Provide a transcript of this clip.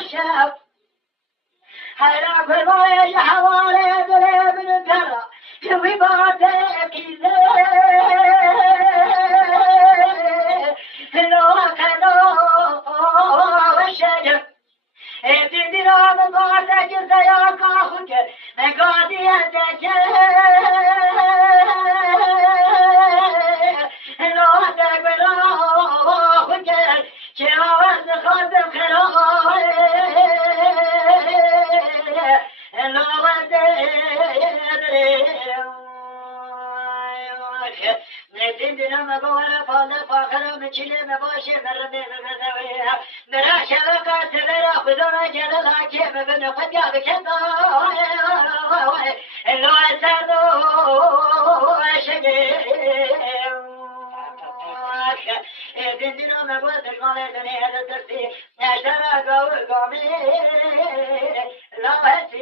الشاب هلا كما يحوالي بلبن ترى في بعدك لو كانوا الشجر تدرى من بعدك سياك أخوك مقادي أنتك لو تقبل أخوك جواز خذ خلاص نتندنا مقولة فاضة فاخرة من شلي مباشي مرمي بمدويها مراشا لقا تبرا خذونا جلال عجيب بن قد بكتا اللو أسادو شديد تندنا مقولة قولة دنيا الترسي نشترى قومي لا هسي